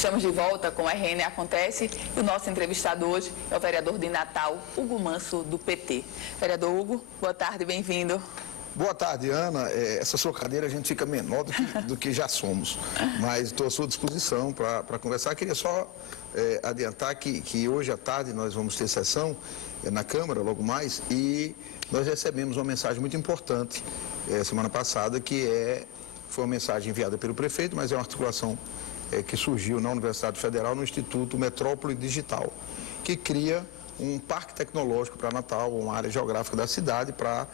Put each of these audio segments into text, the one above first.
Estamos de volta com o RN Acontece e o nosso entrevistado hoje é o vereador de Natal, Hugo Manso, do PT. Vereador Hugo, boa tarde, bem-vindo. Boa tarde, Ana. Essa sua cadeira a gente fica menor do que já somos, mas estou à sua disposição para conversar. Queria só adiantar que hoje à tarde nós vamos ter sessão na Câmara, logo mais, e nós recebemos uma mensagem muito importante semana passada, foi uma mensagem enviada pelo prefeito, mas é uma articulação que surgiu na Universidade Federal, no Instituto Metrópole Digital, que cria um parque tecnológico para Natal, uma área geográfica da cidade para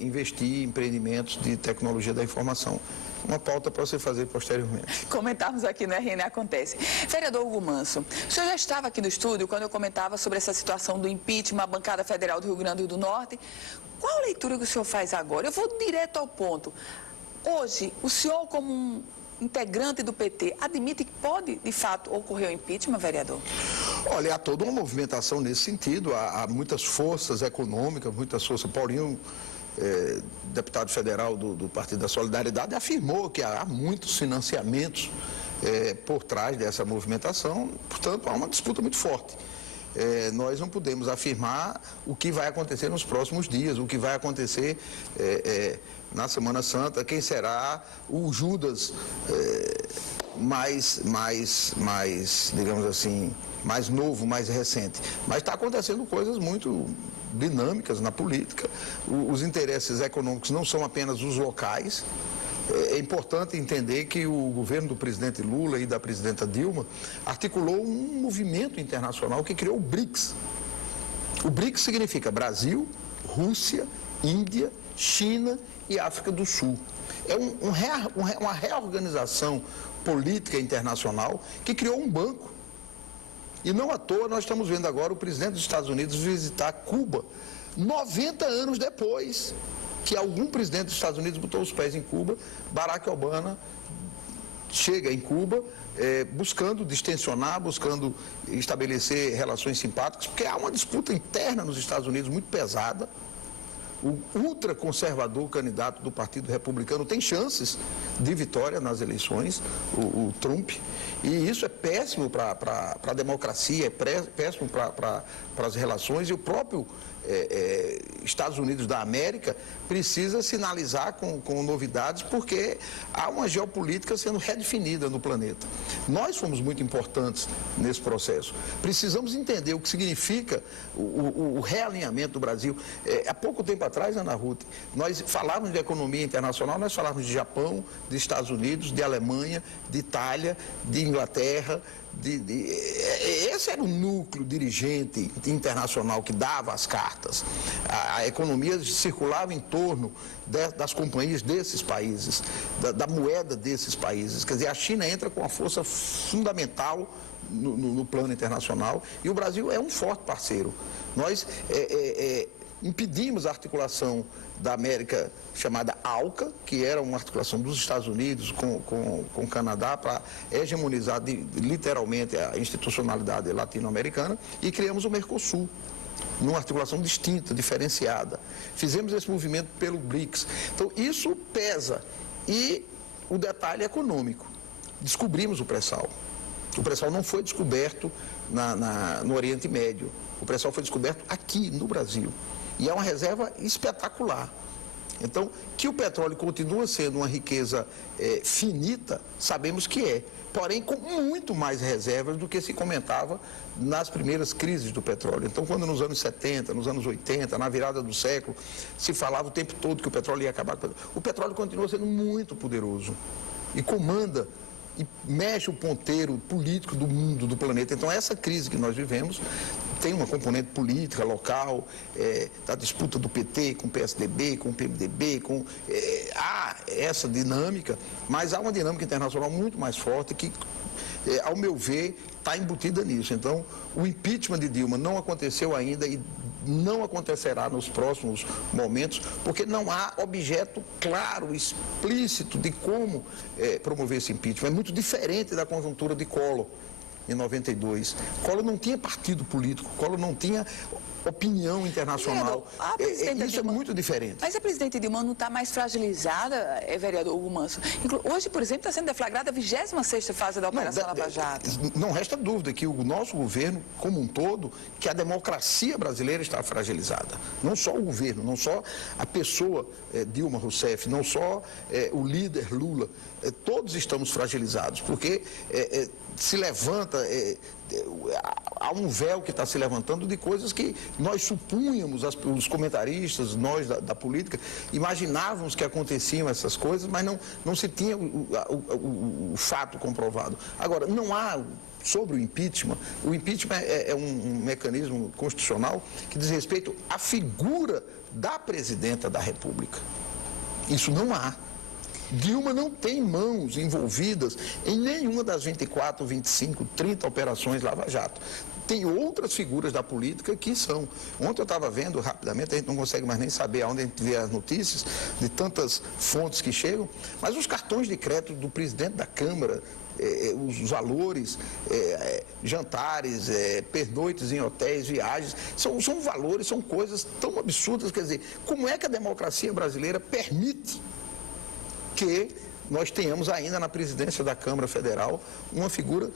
investir em empreendimentos de tecnologia da informação. Uma pauta para você fazer posteriormente. Comentarmos aqui no RN Acontece. Vereador Hugo Manso, o senhor já estava aqui no estúdio quando eu comentava sobre essa situação do impeachment, a bancada federal do Rio Grande do Norte. Qual a leitura que o senhor faz agora? Eu vou direto ao ponto. Hoje, o senhor, como um integrante do PT, admite que pode, de fato, ocorrer o impeachment, vereador? Olha, há toda uma movimentação nesse sentido, há muitas forças econômicas, muitas forças. Paulinho, deputado federal do Partido da Solidariedade, afirmou que há muitos financiamentos por trás dessa movimentação, portanto, há uma disputa muito forte. Nós não podemos afirmar o que vai acontecer nos próximos dias, o que vai acontecer na Semana Santa, quem será o Judas digamos assim, mais novo, mais recente. Mas está acontecendo coisas muito dinâmicas na política. Os interesses econômicos não são apenas os locais. É importante entender que o governo do presidente Lula e da presidenta Dilma articulou um movimento internacional que criou o BRICS. O BRICS significa Brasil, Rússia, Índia, China e África do Sul. É uma reorganização política internacional que criou um banco. E não à toa nós estamos vendo agora o presidente dos Estados Unidos visitar Cuba 90 anos depois que algum presidente dos Estados Unidos botou os pés em Cuba. Barack Obama chega em Cuba buscando distensionar, buscando estabelecer relações simpáticas, porque há uma disputa interna nos Estados Unidos muito pesada. O ultraconservador candidato do Partido Republicano tem chances de vitória nas eleições, o Trump, e isso é péssimo para a democracia, é péssimo para as relações, e o próprio Estados Unidos da América precisa sinalizar com novidades, porque há uma geopolítica sendo redefinida no planeta. Nós fomos muito importantes nesse processo. Precisamos entender o que significa o realinhamento do Brasil. Há pouco tempo atrás, Ana Ruth, nós falávamos de economia internacional, nós falávamos de Japão, de Estados Unidos, de Alemanha, de Itália, de Inglaterra. Esse era o núcleo dirigente internacional que dava as cartas. A economia circulava em torno das companhias desses países, da moeda desses países. Quer dizer, a China entra com uma força fundamental no plano internacional e o Brasil é um forte parceiro. Nós impedimos a articulação da América chamada ALCA, que era uma articulação dos Estados Unidos com o Canadá para hegemonizar literalmente a institucionalidade latino-americana, e criamos o Mercosul, numa articulação distinta, diferenciada. Fizemos esse movimento pelo BRICS. Então, isso pesa. E o detalhe econômico. Descobrimos o pré-sal. O pré-sal não foi descoberto no Oriente Médio. O pré-sal foi descoberto aqui, no Brasil. E é uma reserva espetacular. Então, que o petróleo continua sendo uma riqueza finita, sabemos que é. Porém, com muito mais reservas do que se comentava nas primeiras crises do petróleo. Então, quando nos anos 70, nos anos 80, na virada do século, se falava o tempo todo que o petróleo ia acabar. O petróleo continua sendo muito poderoso e comanda e mexe o ponteiro político do mundo, do planeta. Então, essa crise que nós vivemos tem uma componente política local, da disputa do PT com o PSDB, com o PMDB, há essa dinâmica, mas há uma dinâmica internacional muito mais forte que, ao meu ver, está embutida nisso. Então, o impeachment de Dilma não aconteceu ainda e não acontecerá nos próximos momentos, porque não há objeto claro, explícito de como promover esse impeachment. É muito diferente da conjuntura de Collor, em 92. Collor não tinha partido político, Collor não tinha opinião internacional. Vereador, isso é muito diferente. Mas a presidente Dilma não está mais fragilizada, vereador Hugo Manso? Hoje, por exemplo, está sendo deflagrada a 26ª fase da Operação Lava Jato. Não resta dúvida que o nosso governo, como um todo, que a democracia brasileira está fragilizada. Não só o governo, não só a pessoa Dilma Rousseff, não só o líder Lula, todos estamos fragilizados, porque se levanta, há um véu que está se levantando de coisas que nós supunhamos, os comentaristas, nós da política, imaginávamos que aconteciam essas coisas, mas não se tinha o fato comprovado. Agora, não há, sobre o impeachment é um mecanismo constitucional que diz respeito à figura da presidenta da República. Isso não há. Dilma não tem mãos envolvidas em nenhuma das 24, 25, 30 operações Lava Jato. Tem outras figuras da política que são. Ontem eu estava vendo rapidamente, a gente não consegue mais nem saber aonde a gente vê as notícias, de tantas fontes que chegam, mas os cartões de crédito do presidente da Câmara, os valores, jantares, pernoites em hotéis, viagens, são valores, são coisas tão absurdas. Quer dizer, como é que a democracia brasileira permite que nós tenhamos ainda na presidência da Câmara Federal uma figura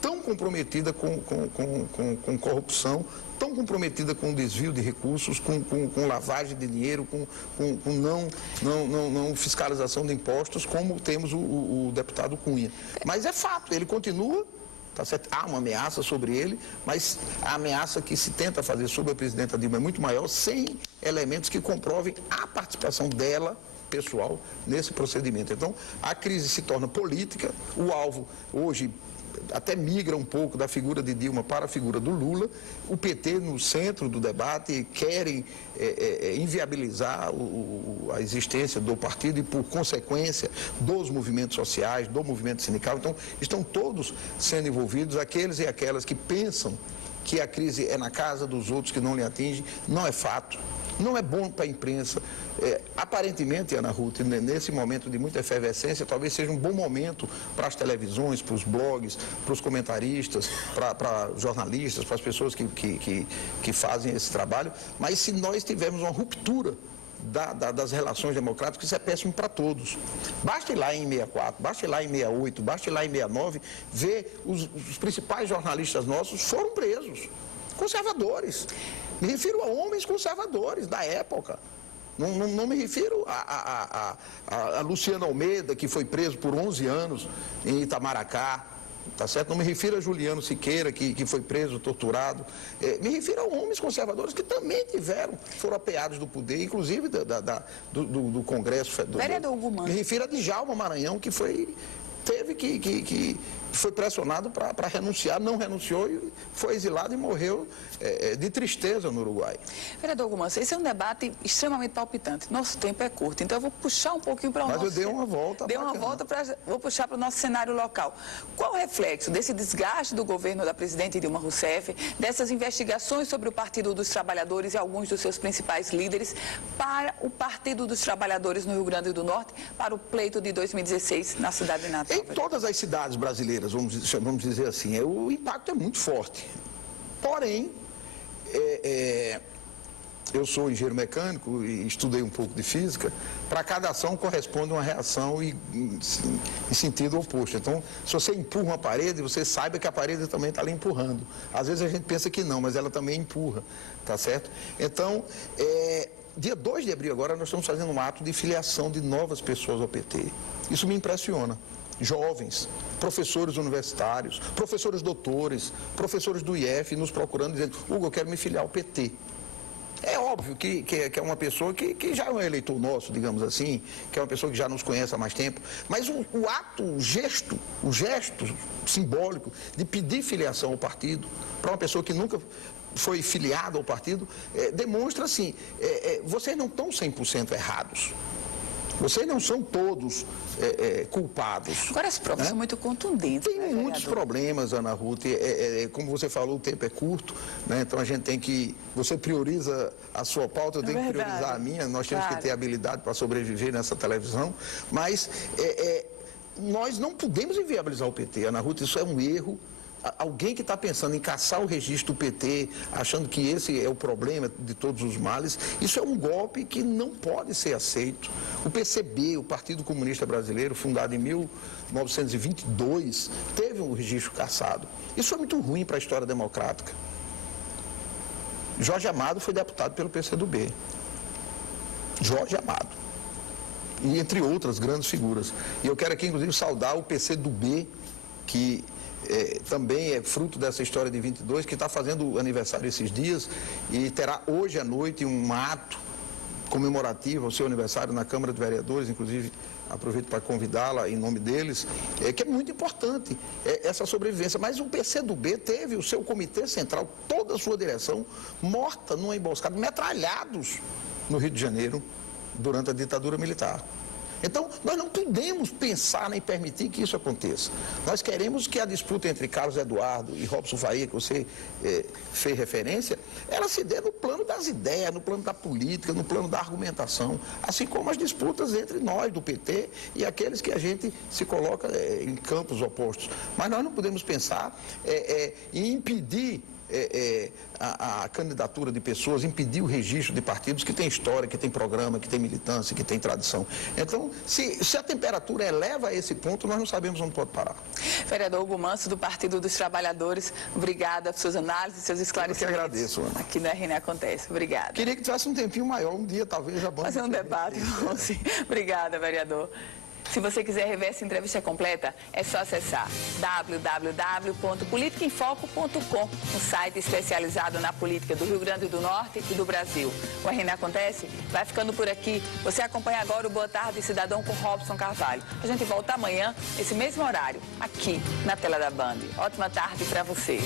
tão comprometida com corrupção, tão comprometida com desvio de recursos, com lavagem de dinheiro, com não fiscalização de impostos, como temos o deputado Cunha. Mas é fato, ele continua, tá certo? Há uma ameaça sobre ele, mas a ameaça que se tenta fazer sobre a presidenta Dilma é muito maior, sem elementos que comprovem a participação dela pessoal nesse procedimento. Então, a crise se torna política, o alvo hoje até migra um pouco da figura de Dilma para a figura do Lula, o PT no centro do debate querem inviabilizar a existência do partido e, por consequência, dos movimentos sociais, do movimento sindical. Então, estão todos sendo envolvidos, aqueles e aquelas que pensam que a crise é na casa dos outros, que não lhe atinge, não é fato. Não é bom para a imprensa. Aparentemente, Ana Ruth, nesse momento de muita efervescência, talvez seja um bom momento para as televisões, para os blogs, para os comentaristas, para jornalistas, para as pessoas que fazem esse trabalho. Mas se nós tivermos uma ruptura das relações democráticas, isso é péssimo para todos. Basta ir lá em 64, basta ir lá em 68, basta ir lá em 69, ver os principais jornalistas nossos foram presos. Conservadores. Me refiro a homens conservadores da época. Não me refiro a Luciano Almeida, que foi preso por 11 anos em Itamaracá, tá certo? Não me refiro a Juliano Siqueira, que foi preso, torturado. Me refiro a homens conservadores que também foram apeados do poder, inclusive do Congresso. Vereador Hugo Manso. Me refiro a Djalma Maranhão, que foi pressionado para renunciar, não renunciou e foi exilado e morreu de tristeza no Uruguai. Vereador Hugo Manso, esse é um debate extremamente palpitante. Nosso tempo é curto, então eu vou puxar um pouquinho para o nosso... Mas eu dei uma volta. Vou puxar para o nosso cenário local. Qual o reflexo desse desgaste do governo da presidente Dilma Rousseff, dessas investigações sobre o Partido dos Trabalhadores e alguns dos seus principais líderes para o Partido dos Trabalhadores no Rio Grande do Norte, para o pleito de 2016 na cidade de Natal? Em todas as cidades brasileiras, vamos dizer assim, o impacto é muito forte. Porém, eu sou engenheiro mecânico e estudei um pouco de física, para cada ação corresponde uma reação em sentido oposto. Então, se você empurra uma parede, você saiba que a parede também está ali empurrando. Às vezes a gente pensa que não, mas ela também empurra, tá certo? Então, dia 2 de abril agora, nós estamos fazendo um ato de filiação de novas pessoas ao PT. Isso me impressiona. Jovens, professores universitários, professores doutores, professores do IF nos procurando, dizendo: Hugo, eu quero me filiar ao PT. É óbvio que é uma pessoa que já é um eleitor nosso, digamos assim, que é uma pessoa que já nos conhece há mais tempo, mas o gesto simbólico de pedir filiação ao partido, para uma pessoa que nunca foi filiada ao partido, demonstra assim, vocês não estão 100% errados. Vocês não são todos culpados. Agora as provas são muito contundentes. Tem muitos problemas, Ana Ruth. Como você falou, o tempo é curto, né? Então a gente tem que... Você prioriza a sua pauta, eu tenho que priorizar a minha. Nós temos que ter habilidade para sobreviver nessa televisão. Mas nós não podemos inviabilizar o PT, Ana Ruth. Isso é um erro alguém que está pensando em caçar o registro do PT, achando que esse é o problema de todos os males, isso é um golpe que não pode ser aceito. O PCB, o Partido Comunista Brasileiro, fundado em 1922, teve um registro cassado. Isso é muito ruim para a história democrática. Jorge Amado foi deputado pelo PCdoB. Jorge Amado. E entre outras grandes figuras. E eu quero aqui, inclusive, saudar o PCdoB, que também é fruto dessa história de 22, que está fazendo aniversário esses dias e terá hoje à noite um ato comemorativo ao seu aniversário na Câmara de Vereadores, inclusive aproveito para convidá-la em nome deles, que é muito importante essa sobrevivência. Mas o PCdoB teve o seu comitê central, toda a sua direção, morta numa emboscada, metralhados no Rio de Janeiro durante a ditadura militar. Então, nós não podemos pensar nem permitir que isso aconteça. Nós queremos que a disputa entre Carlos Eduardo e Robson Faria, que você fez referência, ela se dê no plano das ideias, no plano da política, no plano da argumentação, assim como as disputas entre nós, do PT, e aqueles que a gente se coloca em campos opostos. Mas nós não podemos pensar em impedir a candidatura de pessoas, impedir o registro de partidos que têm história, que têm programa, que têm militância, que têm tradição. Então, se a temperatura eleva a esse ponto, nós não sabemos onde pode parar. Vereador Hugo Manso, do Partido dos Trabalhadores, obrigada por suas análises, seus esclarecimentos. Eu que agradeço, Ana. Aqui no RN Acontece. Obrigada. Queria que tivesse um tempinho maior, um dia talvez a banda. Fazer um debate, sim. Obrigada, vereador. Se você quiser rever essa entrevista completa, é só acessar www.politicaemfoco.com, um site especializado na política do Rio Grande do Norte e do Brasil. O RN Acontece vai ficando por aqui. Você acompanha agora o Boa Tarde Cidadão com Robson Carvalho. A gente volta amanhã, nesse mesmo horário, aqui na tela da Band. Ótima tarde para você.